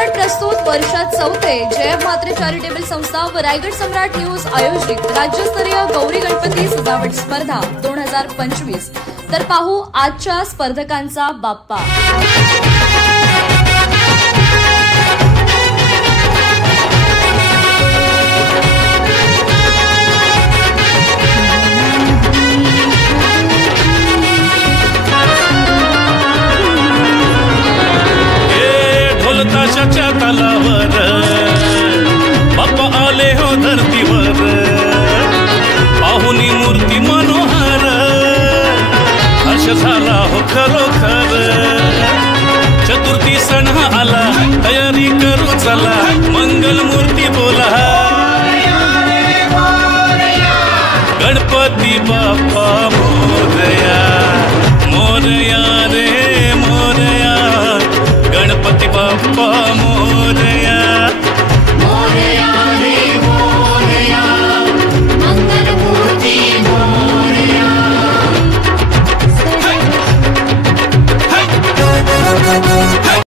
चित्रपट प्रस्तुत वर्षात चौथे जयब म्हात्रे चॅरिटेबल संस्था व रायगड सम्राट न्यूज आयोजित राज्यस्तरीय गौरी गणपती सजावट स्पर्धा 2025। तर पाहू आजच्या स्पर्धकांचा बाप्पा। ताशाच्या तालावर बाप्पा आले हो धरतीवर, पाहुनी मूर्ती मनोहर, हर्ष झाला हो खरोखर। चतुर्थी सण आला, तयारी करू चला,